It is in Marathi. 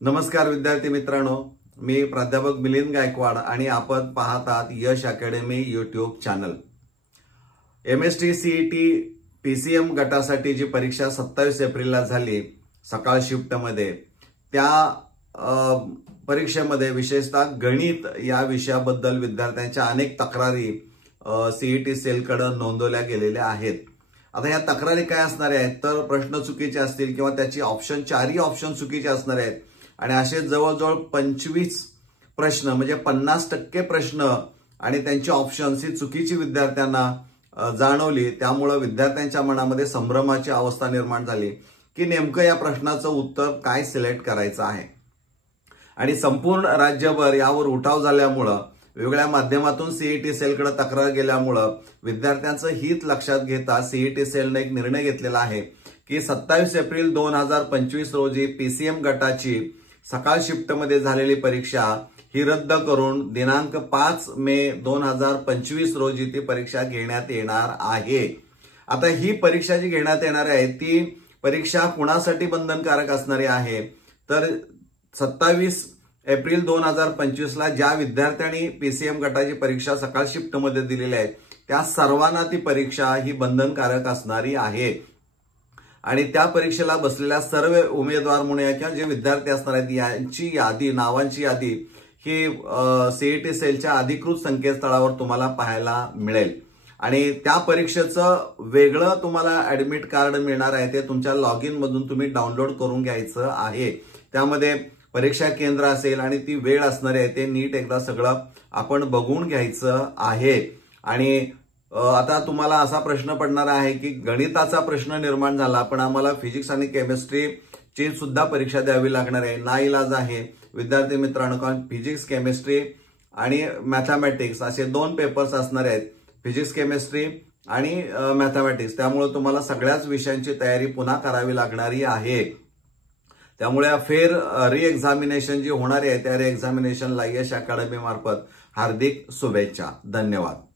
नमस्कार विद्यार्थी मित्रांनो, मी प्राध्यापक मिलिंद गायकवाड आणि आपण पाहतात Yash academy YouTube channel. MST CET PCM गटासाठी जी परीक्षा 27 एप्रिलला झाली सकाळ शिफ्टमध्ये, त्या परीक्षेमध्ये विशेषतः गणित या विषयाबद्दल विद्यार्थ्यांच्या अनेक तक्रारी सीईटी सेलकडे नोंदवल्या गेलेल्या आहेत। आता या तक्रारी काय असणार आहेत तर प्रश्न चुकीचे असतील किंवा त्याची चारही ऑप्शन चुकीचे असणार आहेत आणि असे जवळजवळ 25 प्रश्न म्हणजे 50% प्रश्न आणि त्यांची ऑप्शन्स ही चुकीची विद्यार्थ्यांना जाणवली। त्यामुळे विद्यार्थ्यांच्या मनामध्ये संभ्रमाची अवस्था निर्माण झाली की नेमकं या प्रश्नाचं उत्तर काय सिलेक्ट करायचं आहे आणि संपूर्ण राज्यभर यावर उठाव झाल्यामुळे वेगवेगळ्या माध्यमातून सीईटी सेलकडे तक्रार गेल्यामुळे विद्यार्थ्यांचं हित लक्षात घेता सीईटी सेलने एक निर्णय घेतलेला आहे की 27 एप्रिल 2025 रोजी पीसीएम गटाची सकाळ शिफ्टमध्ये झालेली परीक्षा ही रद्द करून दिनांक 5 मे 2025 रोजी ती परीक्षा घेण्यात येणार आहे। आता ही परीक्षा जी घेण्यात येणार आहे ती परीक्षा कुणासाठी बंधनकारक असणारी आहे तर 27 एप्रिल 2025 ला ज्या विद्यार्थ्यांनी पीसीएम गटाची परीक्षा सकाळ शिफ्टमध्ये दिलेली आहे त्या सर्वांना ती परीक्षा ही बंधनकारक असणारी आहे आणि त्या परीक्षेला बसलेल्या सर्व उमेदवार म्हणूया किंवा जे विद्यार्थी असणार आहेत यांची यादी, नावांची यादी ही सीईटी सेलच्या अधिकृत संकेतस्थळावर तुम्हाला पाहायला मिळेल आणि त्या परीक्षेचं वेगळं तुम्हाला ऍडमिट कार्ड मिळणार आहे, ते तुमच्या लॉग इन मधून तुम्ही डाउनलोड करून घ्यायचं आहे। त्यामध्ये परीक्षा केंद्र असेल आणि ती वेळ असणार आहे, ते नीट एकदा सगळं आपण बघून घ्यायचं आहे। आणि आता तुम्हाला असा प्रश्न पडणार आहे की गणिताचा प्रश्न निर्माण झाला पण आम्हाला फिजिक्स आणि केमिस्ट्रीची सुद्धा परीक्षा द्यावी लागणार आहे। नाईलाज आहे विद्यार्थी मित्रांनो, कारण फिजिक्स, केमिस्ट्री आणि मॅथमॅटिक्स असे 2 पेपर्स असणार आहेत, फिजिक्स, केमिस्ट्री आणि मॅथमॅटिक्स। त्यामुळे तुम्हाला सगळ्याच विषयांची तयारी पुन्हा करावी लागणारी आहे। त्यामुळे फेर री-एक्झामिनेशन जी होणार आहे त्या री-एक्झामिनेशनला यश अकॅडमी मार्फत हार्दिक शुभेच्छा। धन्यवाद।